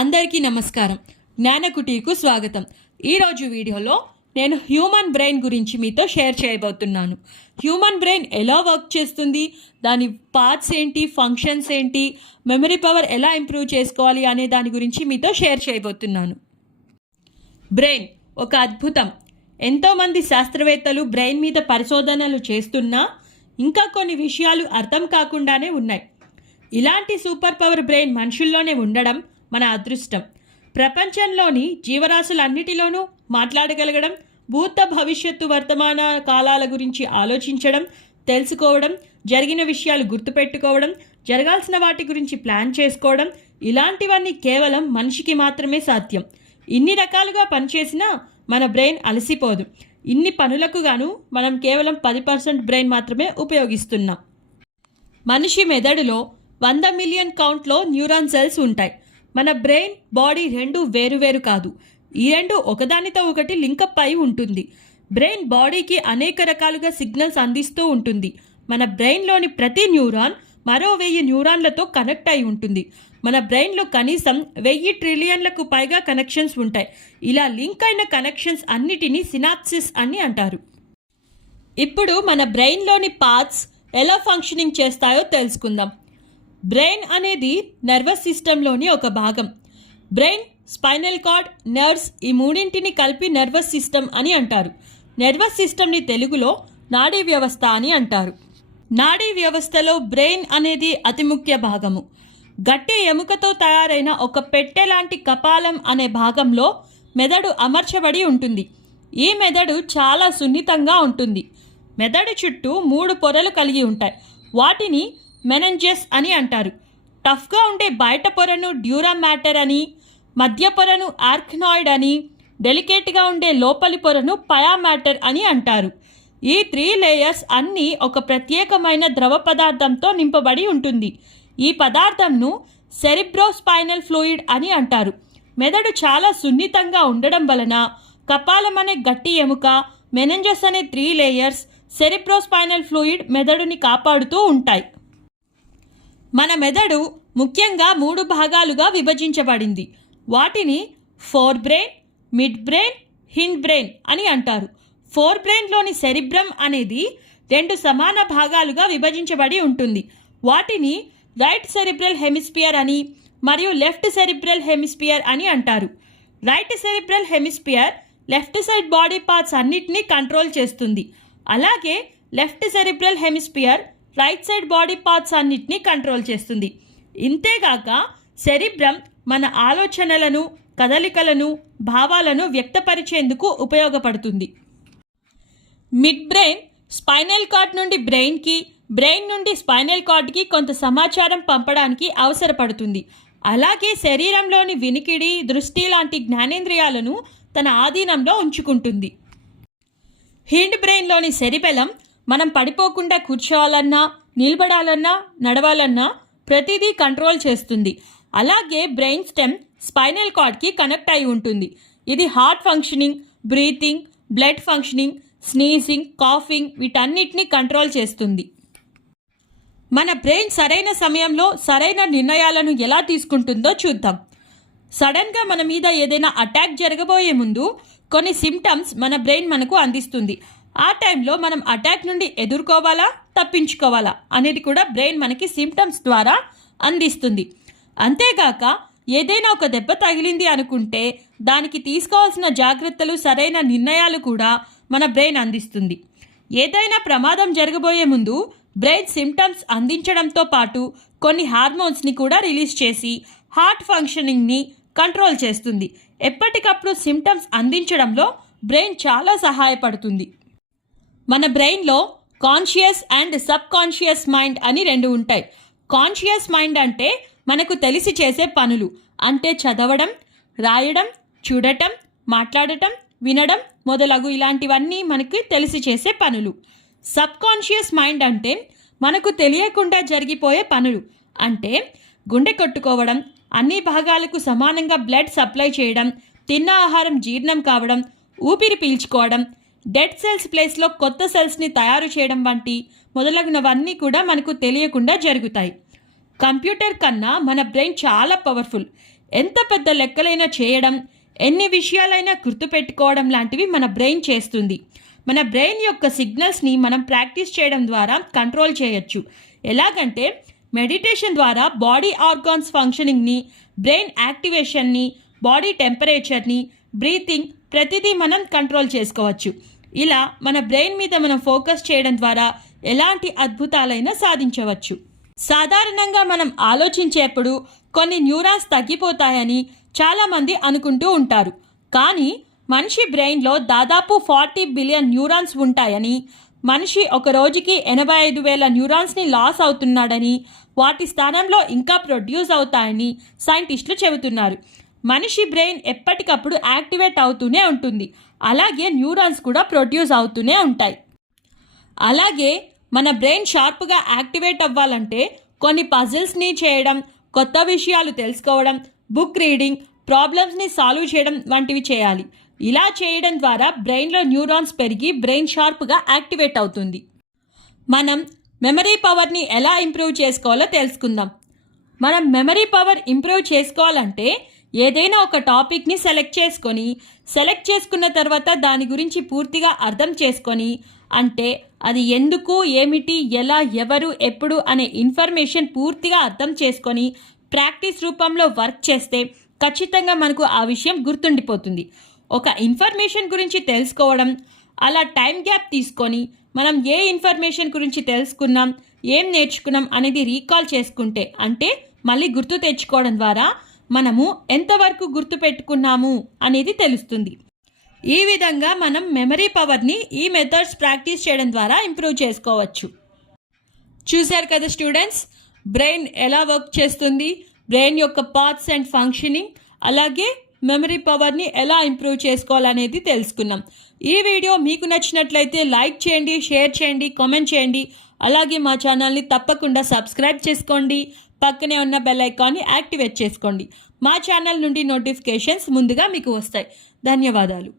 అందరికీ నమస్కారం. జ్ఞానకుటీకు స్వాగతం. ఈరోజు వీడియోలో నేను హ్యూమన్ బ్రెయిన్ గురించి మీతో షేర్ చేయబోతున్నాను. హ్యూమన్ బ్రెయిన్ ఎలా వర్క్ చేస్తుంది, దాని పార్ట్స్ ఏంటి, ఫంక్షన్స్ ఏంటి, మెమరీ పవర్ ఎలా ఇంప్రూవ్ చేసుకోవాలి అనే దాని గురించి మీతో షేర్ చేయబోతున్నాను. బ్రెయిన్ ఒక అద్భుతం. ఎంతోమంది శాస్త్రవేత్తలు బ్రెయిన్ మీద పరిశోధనలు చేస్తున్నా ఇంకా కొన్ని విషయాలు అర్థం కాకుండానే ఉన్నాయి. ఇలాంటి సూపర్ పవర్ బ్రెయిన్ మనుషుల్లోనే ఉండడం మన అదృష్టం. ప్రపంచంలోని జీవరాశులన్నిటిలోనూ మాట్లాడగలగడం, భూత భవిష్యత్తు వర్తమాన కాలాల గురించి ఆలోచించడం, తెలుసుకోవడం, జరిగిన విషయాలు గుర్తుపెట్టుకోవడం, జరగాల్సిన వాటి గురించి ప్లాన్ చేసుకోవడం, ఇలాంటివన్నీ కేవలం మనిషికి మాత్రమే సాధ్యం. ఇన్ని రకాలుగా పనిచేసినా మన బ్రెయిన్ అలసిపోదు. ఇన్ని పనులకు గాను మనం కేవలం 10% బ్రెయిన్ మాత్రమే ఉపయోగిస్తున్నాం. మనిషి మెదడులో 100 మిలియన్ కౌంట్లో న్యూరాన్ సెల్స్ ఉంటాయి. మన బ్రెయిన్, బాడీ రెండు వేరువేరు కాదు. ఈ రెండు ఒకదానితో ఒకటి లింకప్ అయి ఉంటుంది. బ్రెయిన్ బాడీకి అనేక రకాలుగా సిగ్నల్స్ అందిస్తూ ఉంటుంది. మన బ్రెయిన్లోని ప్రతి న్యూరాన్ మరో 1000 న్యూరాన్లతో కనెక్ట్ అయి ఉంటుంది. మన బ్రెయిన్లో కనీసం 1000 ట్రిలియన్లకు పైగా కనెక్షన్స్ ఉంటాయి. ఇలా లింక్ అయిన కనెక్షన్స్ అన్నిటినీ సినాప్సిస్ అని అంటారు. ఇప్పుడు మన బ్రెయిన్లోని పార్ట్స్ ఎలా ఫంక్షనింగ్ చేస్తాయో తెలుసుకుందాం. బ్రెయిన్ అనేది నర్వస్ సిస్టంలోని ఒక భాగం. బ్రెయిన్, స్పైనల్ కార్డ్, నర్వ్స్ ఈ మూడింటిని కలిపి నర్వస్ సిస్టమ్ అని అంటారు. నర్వస్ సిస్టమ్ని తెలుగులో నాడీ వ్యవస్థ అని అంటారు. నాడీ వ్యవస్థలో బ్రెయిన్ అనేది అతి ముఖ్య భాగము. గట్టి ఎముకతో తయారైన ఒక పెట్టె లాంటి కపాలం అనే భాగంలో మెదడు అమర్చబడి ఉంటుంది. ఈ మెదడు చాలా సున్నితంగా ఉంటుంది. మెదడు చుట్టూ 3 పొరలు కలిగి ఉంటాయి. వాటిని మెనెంజెస్ అని అంటారు. టఫ్గా ఉండే బయట పొరను డ్యూరా మ్యాటర్ అని, మధ్య పొరను ఆర్కినాయిడ్ అని, డెలికేట్గా ఉండే లోపలి పొరను పయా మ్యాటర్ అని అంటారు. ఈ 3 లేయర్స్ అన్నీ ఒక ప్రత్యేకమైన ద్రవ పదార్థంతో నింపబడి ఉంటుంది. ఈ పదార్థంను సెరిబ్రోస్పైనల్ ఫ్లూయిడ్ అని అంటారు. మెదడు చాలా సున్నితంగా ఉండడం వలన కపాలం అనే గట్టి ఎముక, మెనెంజెస్ అనే 3 లేయర్స్, సెరిబ్రోస్పైనల్ ఫ్లూయిడ్ మెదడుని కాపాడుతూ ఉంటాయి. మన మెదడు ముఖ్యంగా 3 భాగాలుగా విభజించబడింది. వాటిని four brain, mid brain, Hind brain అని అంటారు. ఫోర్ బ్రెయిన్లోని సెరిబ్రమ్ అనేది 2 సమాన భాగాలుగా విభజించబడి ఉంటుంది. వాటిని రైట్ సెరిబ్రల్ హెమిస్పియర్ అని మరియు లెఫ్ట్ సెరిబ్రల్ హెమిస్పియర్ అని అంటారు. Right cerebral hemisphere left side body parts అన్నిటినీ కంట్రోల్ చేస్తుంది. అలాగే left cerebral hemisphere right side body parts అన్నిటినీ కంట్రోల్ చేస్తుంది. ఇంతేగాక సెరిబ్రమ్ మన ఆలోచనలను, కదలికలను, భావాలను వ్యక్తపరిచేందుకు ఉపయోగపడుతుంది. మిడ్ బ్రెయిన్ స్పైనల్ కార్డ్ నుండి బ్రెయిన్కి, బ్రెయిన్ నుండి స్పైనల్ కార్డ్కి కొంత సమాచారం పంపడానికి అవసరపడుతుంది. అలాగే శరీరంలోని వినికిడి, దృష్టి లాంటి జ్ఞానేంద్రియాలను తన ఆధీనంలో ఉంచుకుంటుంది. హిండ్ బ్రెయిన్లోని సెరిబెలం మనం పడిపోకుండా కూర్చోవాలన్నా, నిలబడాలన్నా, నడవాలన్నా ప్రతిదీ కంట్రోల్ చేస్తుంది. అలాగే బ్రెయిన్ స్టెమ్ స్పైనల్ కార్డ్కి కనెక్ట్ అయి ఉంటుంది. ఇది heart functioning, breathing, blood functioning, sneezing, coughing వీటన్నిటిని కంట్రోల్ చేస్తుంది. మన బ్రెయిన్ సరైన సమయంలో సరైన నిర్ణయాలను ఎలా తీసుకుంటుందో చూద్దాం. సడన్గా మన మీద ఏదైనా అటాక్ జరగబోయే ముందు కొన్ని సిమ్టమ్స్ మన బ్రెయిన్ మనకు అందిస్తుంది. ఆ టైంలో మనం అటాక్ నుండి ఎదుర్కోవాలా, తప్పించుకోవాలా అనేది కూడా బ్రెయిన్ మనకి సిమ్టమ్స్ ద్వారా అందిస్తుంది. అంతేగాక ఏదైనా ఒక దెబ్బ తగిలింది అనుకుంటే దానికి తీసుకోవాల్సిన జాగ్రత్తలు, సరైన నిర్ణయాలు కూడా మన బ్రెయిన్ అందిస్తుంది. ఏదైనా ప్రమాదం జరగబోయే ముందు బ్రెయిన్ సిమ్టమ్స్ అందించడంతో పాటు కొన్ని హార్మోన్స్ని కూడా రిలీజ్ చేసి హార్ట్ ఫంక్షనింగ్ని కంట్రోల్ చేస్తుంది. ఎప్పటికప్పుడు సిమ్టమ్స్ అందించడంలో బ్రెయిన్ చాలా సహాయపడుతుంది. మన బ్రెయిన్లో conscious and sub conscious mind అని 2 ఉంటాయి. కాన్షియస్ మైండ్ అంటే మనకు తెలిసి చేసే పనులు, అంటే చదవడం, రాయడం, చూడటం, మాట్లాడటం, వినడం మొదలగు ఇలాంటివన్నీ మనకి తెలిసి చేసే పనులు. సబ్ కాన్షియస్ మైండ్ అంటే మనకు తెలియకుండా జరిగిపోయే పనులు, అంటే గుండె కొట్టుకోవడం, అన్ని భాగాలకు సమానంగా బ్లడ్ సప్లై చేయడం, తిన్న ఆహారం జీర్ణం కావడం, ఊపిరి పీల్చుకోవడం, డెడ్ సెల్స్ ప్లేస్లో కొత్త సెల్స్ని తయారు చేయడం వంటి మొదలగునవన్నీ కూడా మనకు తెలియకుండా జరుగుతాయి. కంప్యూటర్ కన్నా మన బ్రెయిన్ చాలా పవర్ఫుల్. ఎంత పెద్ద లెక్కలైనా చేయడం, ఎన్ని విషయాలైనా గుర్తుపెట్టుకోవడం లాంటివి మన బ్రెయిన్ చేస్తుంది. మన బ్రెయిన్ యొక్క సిగ్నల్స్ని మనం ప్రాక్టీస్ చేయడం ద్వారా కంట్రోల్ చేయొచ్చు. ఎలాగంటే మెడిటేషన్ ద్వారా బాడీ ఆర్గాన్స్ ఫంక్షనింగ్ని, బ్రెయిన్ యాక్టివేషన్ని, బాడీ టెంపరేచర్ని, బ్రీతింగ్ ప్రతిదీ మనం కంట్రోల్ చేసుకోవచ్చు. ఇలా మన బ్రెయిన్ మీద మనం ఫోకస్ చేయడం ద్వారా ఎలాంటి అద్భుతాలైనా సాధించవచ్చు. సాధారణంగా మనం ఆలోచించేప్పుడు కొన్ని న్యూరాన్స్ తగ్గిపోతాయని చాలామంది అనుకుంటూ ఉంటారు. కానీ మనిషి బ్రెయిన్లో దాదాపు 40 బిలియన్ న్యూరాన్స్ ఉంటాయని, మనిషి ఒక రోజుకి 85,000 న్యూరాన్స్ని లాస్ అవుతున్నాడని, వాటి స్థానంలో ఇంకా ప్రొడ్యూస్ అవుతాయని సైంటిస్టులు చెబుతున్నారు. మనిషి బ్రెయిన్ ఎప్పటికప్పుడు యాక్టివేట్ అవుతూనే ఉంటుంది. అలాగే న్యూరాన్స్ కూడా ప్రొడ్యూస్ అవుతూనే ఉంటాయి. అలాగే మన బ్రెయిన్ షార్ప్గా యాక్టివేట్ అవ్వాలంటే కొన్ని పజిల్స్ని చేయడం, కొత్త విషయాలు తెలుసుకోవడం, బుక్ రీడింగ్, ప్రాబ్లమ్స్ని సాల్వ్ చేయడం వంటివి చేయాలి. ఇలా చేయడం ద్వారా బ్రెయిన్లో న్యూరాన్స్ పెరిగి బ్రెయిన్ షార్ప్గా యాక్టివేట్ అవుతుంది. మనం మెమరీ పవర్ని ఎలా ఇంప్రూవ్ చేసుకోవాలో తెలుసుకుందాం. మనం మెమరీ పవర్ ఇంప్రూవ్ చేసుకోవాలంటే ఏదైనా ఒక టాపిక్ని సెలెక్ట్ చేసుకున్న తర్వాత దాని గురించి పూర్తిగా అర్థం చేసుకొని, అంటే అది ఎందుకు, ఏమిటి, ఎలా, ఎవరు, ఎప్పుడు అనే ఇన్ఫర్మేషన్ పూర్తిగా అర్థం చేసుకొని ప్రాక్టీస్ రూపంలో వర్క్ చేస్తే ఖచ్చితంగా మనకు ఆ విషయం గుర్తుండిపోతుంది. ఒక ఇన్ఫర్మేషన్ గురించి తెలుసుకోవడం, అలా టైం గ్యాప్ తీసుకొని మనం ఏ ఇన్ఫర్మేషన్ గురించి తెలుసుకున్నాం, ఏం నేర్చుకున్నాం అనేది రీకాల్ చేసుకుంటే, అంటే మళ్ళీ గుర్తు తెచ్చుకోవడం ద్వారా మనము ఎంతవరకు గుర్తు పెట్టుకున్నాము అనేది తెలుస్తుంది. ఈ విధంగా మనం మెమరీ పవర్ని ఈ మెథడ్స్ ప్రాక్టీస్ చేయడం ద్వారా ఇంప్రూవ్ చేసుకోవచ్చు. చూశారు కదా స్టూడెంట్స్, బ్రెయిన్ ఎలా వర్క్ చేస్తుంది, బ్రెయిన్ యొక్క పార్ట్స్ అండ్ ఫంక్షనింగ్, అలాగే మెమరీ పవర్ని ఎలా ఇంప్రూవ్ చేసుకోవాలనేది తెలుసుకున్నాం. ఈ వీడియో మీకు నచ్చినట్లయితే లైక్ చేయండి, షేర్ చేయండి, కామెంట్ చేయండి. అలాగే మా ఛానల్ని తప్పకుండా సబ్స్క్రైబ్ చేసుకోండి. పక్కనే ఉన్న బెల్ ఐకాన్ని యాక్టివేట్ చేసుకోండి. మా ఛానల్ నుండి నోటిఫికేషన్స్ ముందుగా మీకు వస్తాయి. ధన్యవాదాలు.